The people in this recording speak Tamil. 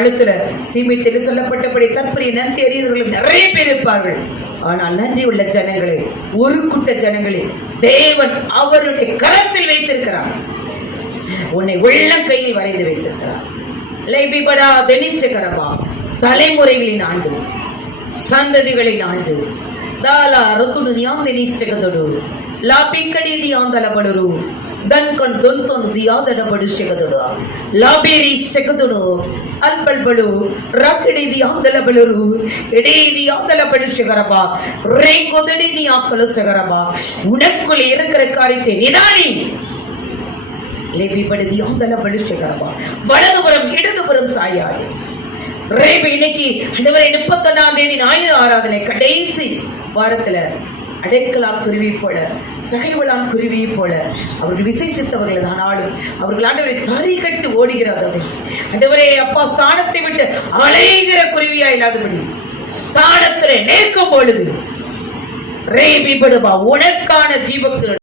அழுத்துல தீமையில் சொல்லப்பட்டபடி தற்புரிய நன்றி அறியவர்களும் நிறைய பேர் இருப்பார்கள். ஆனால் நன்றி உள்ள ஜனங்களை, ஒரு கூட்ட ஜனங்களை தேவன் அவருடைய கரத்தில் வைத்திருக்கிறார். உன்னை உள்ளங்கையில் வரைந்து வைத்திருக்கிறார். தலைமுறைகளின் ஆண்டு, சந்ததிகளின் ஆண்டு. தாலா ருத்துனுதியாம் தினிஷ்டகதொடு லாபிக்கடிதியாம் தலபடுரு ದನ್ಕೊಂಡು ದೊಂತೊಂದು ಯಾದಡಬಡು ಶೆಗದೊಡು ಲಾಬೇರಿ ಶೆಗದೊಡು ಅಲ್ಬಲ್ಬಳು ರಾಕಡಿದಿ ಆಂದಲಬಳರು எடேதி ஆந்தலபடு ಶೆಗರಬா ரேங்கொதடி நீ ஆக்களு ಶೆಗரபா உனக்குள் இருக்கிற காரியத்தை நிதானி. லேபிபடுதி ஆந்தலபடு ಶೆಗரபா வலதுபுறம் இடதுபுறம் சாயாது. ரேபி இன்னைக்கு 31ஆம் தேதி ஞாயிறு ஆராதனை கடைசி வாரத்துல அடைக்கலாம் குருவி போல, தகைவலாம் குருவியை போல அவர்கள் விசேஷித்தவர்கள் தான். ஆளும் அவர்கள் ஆண்டவரை தறி கட்டு ஓடுகிறார்கள். ஆண்டவரே அப்பா, ஸ்தானத்தை விட்டு அலைகிற குருவியா இல்லாதபடி ஸ்தானத்திலே நேர்க்கும் பொழுது ரேபிபடுவா உனக்கான ஜீவக்கு